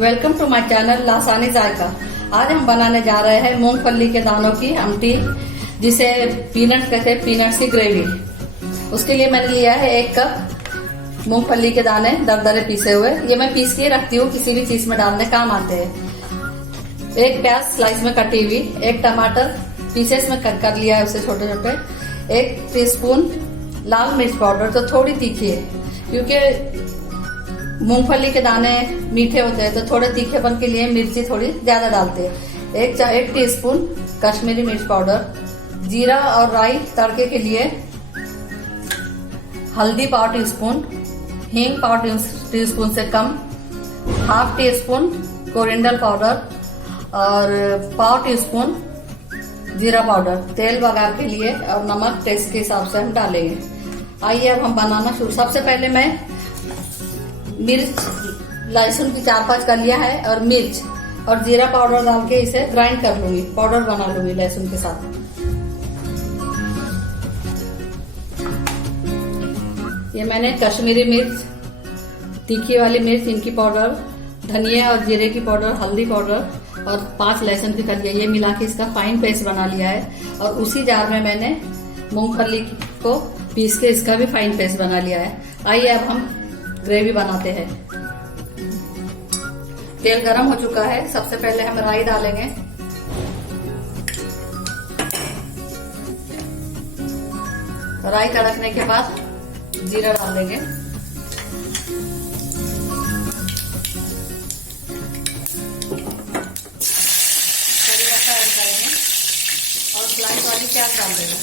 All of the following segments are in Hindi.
वेलकम टू माय चैनल लासानी जायका। आज हम बनाने जा रहे हैं मूंगफली के दानों की आमटी, जिसे पीनट कहते हैं, पीनट्स की ग्रेवी। उसके लिए मैंने लिया है 1 कप मूंगफली के दाने दरदरे पीसे हुए। ये मैं पीस के रखती हूँ, किसी भी चीज में डालने काम आते हैं। 1 प्याज स्लाइस में कटी हुई, 1 टमाटर पीसेस में कट कर लिया है उसे छोटे छोटे, 1 टीस्पून लाल मिर्च पाउडर, तो थोड़ी तीखी है क्योंकि मूंगफली के दाने मीठे होते हैं, तो थोड़े तीखेपन के लिए मिर्ची थोड़ी ज्यादा डालते हैं। 1 टीस्पून कश्मीरी मिर्च पाउडर, जीरा और राई तड़के के लिए, हल्दी पाव टीस्पून, हींग पाव टीस्पून से कम, ½ टीस्पून कोरिएंडर पाउडर और पाव टीस्पून जीरा पाउडर। तेल बघार के लिए और नमक टेस्ट के हिसाब से हम डालेंगे। आइए अब हम बनाना शुरू। सबसे पहले मैं मिर्च लहसुन की 4-5 कलियां है और मिर्च और जीरा पाउडर डाल के इसे ग्राइंड कर लूंगी, पाउडर बना लूंगी लहसुन के साथ। ये मैंने कश्मीरी मिर्च, तीखी वाली मिर्च, इनकी पाउडर, धनिया और जीरे की पाउडर, हल्दी पाउडर और 5 लहसुन की कलियां, ये मिला के इसका फाइन पेस्ट बना लिया है। और उसी जार में मैंने मूंगफली को पीस के इसका भी फाइन पेस्ट बना लिया है। आइए अब हम ग्रेवी बनाते हैं। तेल गरम हो चुका है। सबसे पहले हम राई डालेंगे, राई तड़कने के बाद जीरा डाल देंगे, कड़ी पत्ता ऐड करेंगे और स्लाइस वाली प्याज डाल देंगे।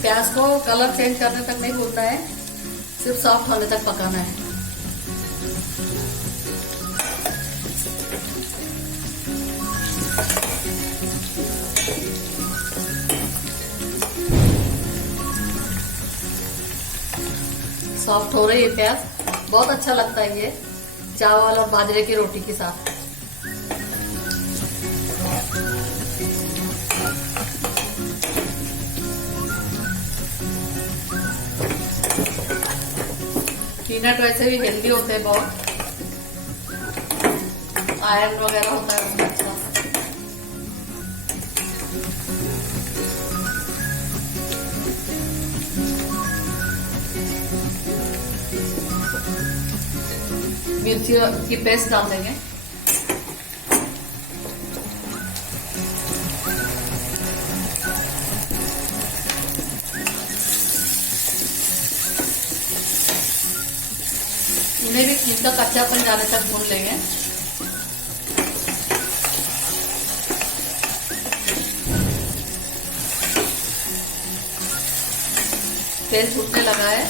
प्याज को कलर चेंज करने तक नहीं भूनना है, सिर्फ सॉफ्ट होने तक पकाना है। सॉफ्ट हो रही है प्याज, बहुत अच्छा लगता है ये चावल और बाजरे की रोटी के साथ। पीनट वैसे भी हेल्दी होते हैं, बहुत आयरन वगैरह होता है उसमें अच्छा। मिर्ची की पेस्ट डाल देंगे, इन्हें भी इनका कच्चापन जाने तक भून लेंगे। तेल छूटने लगा है।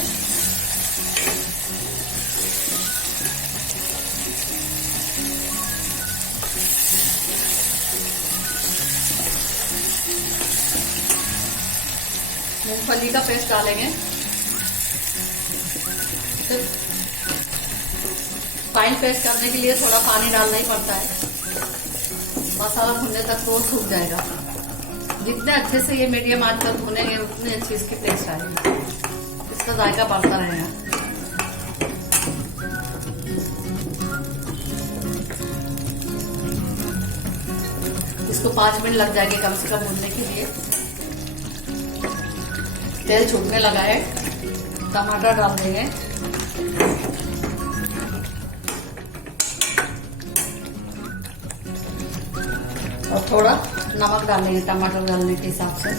मूंगफली का पेस्ट डालेंगे, फाइन पेस्ट करने के लिए थोड़ा पानी डालना ही पड़ता है। मसाला भुनने तक वो सूख जाएगा। जितने अच्छे से ये मीडियम आंच पर भुनेंगे उतनी अच्छी इसकी टेस्ट आएगी, इसका जायका बढ़ता रहेगा। इसको 5 मिनट लग जाएंगे कम से कम भुनने के लिए। तेल छूटने लगा है, टमाटर डाल देंगे, और थोड़ा नमक डालेंगे टमाटर डालने के हिसाब से।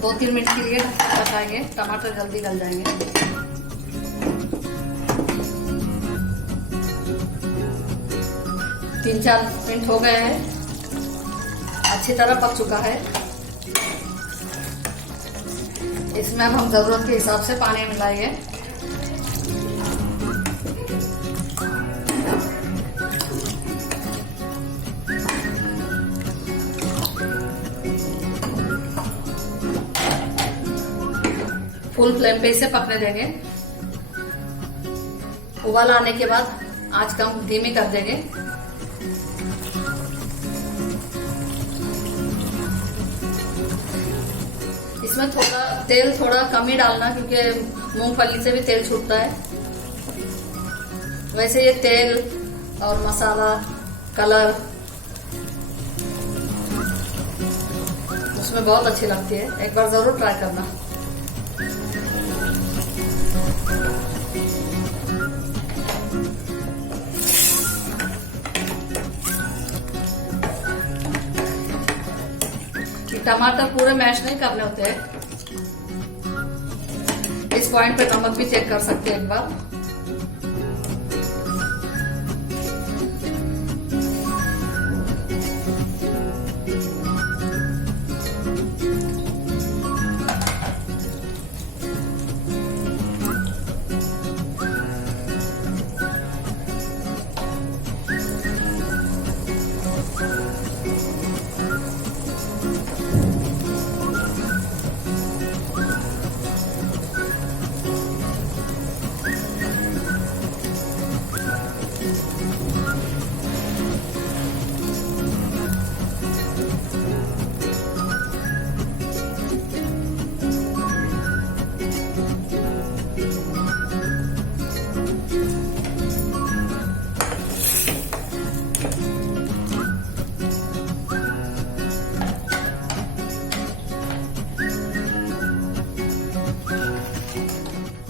दो 3 मिनट के लिए पकाएंगे, टमाटर जल्दी गल जाएंगे। 3-4 मिनट हो गए हैं, अच्छी तरह पक चुका है। इसमें अब हम जरूरत के हिसाब से पानी मिलाएंगे। फुल फ्लेम पे इसे पकने देंगे। उबाल आने के बाद आंच कम धीमी कर देंगे। इसमें तेल थोड़ा कम ही डालना, क्योंकि मूंगफली से भी तेल छूटता है। वैसे ये तेल और मसाला, कलर उसमें बहुत अच्छी लगती है, एक बार जरूर ट्राई करना। टमाटर पूरे मैश नहीं करने होते हैं। इस पॉइंट पे नमक भी चेक कर सकते हैं एक बार।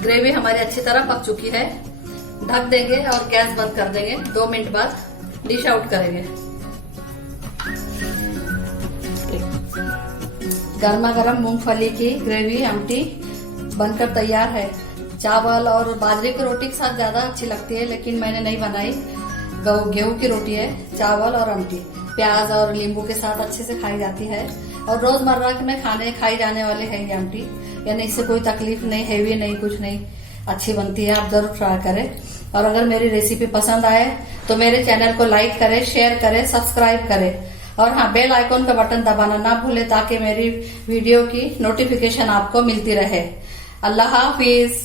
ग्रेवी हमारी अच्छी तरह पक चुकी है। ढक देंगे और गैस बंद कर देंगे। 2 मिनट बाद डिश आउट करेंगे। गर्मा गर्म मूंगफली की ग्रेवी आमटी बनकर तैयार है। चावल और बाजरे की रोटी के साथ ज्यादा अच्छी लगती है, लेकिन मैंने नहीं बनाई। गेहूं की रोटी है, चावल और आमटी प्याज और नींबू के साथ अच्छे से खाई जाती है और रोजमर्रा में खाई जाने वाली है ये आमटी। यानी इससे कोई तकलीफ नहीं, हेवी नहीं, कुछ नहीं, अच्छी बनती है। आप जरूर ट्राई करें। और अगर मेरी रेसिपी पसंद आए तो मेरे चैनल को लाइक करें, शेयर करें, सब्सक्राइब करें और हाँ, बेल आइकॉन का बटन दबाना ना भूलें ताकि मेरी वीडियो की नोटिफिकेशन आपको मिलती रहे। अल्लाह हाफिज।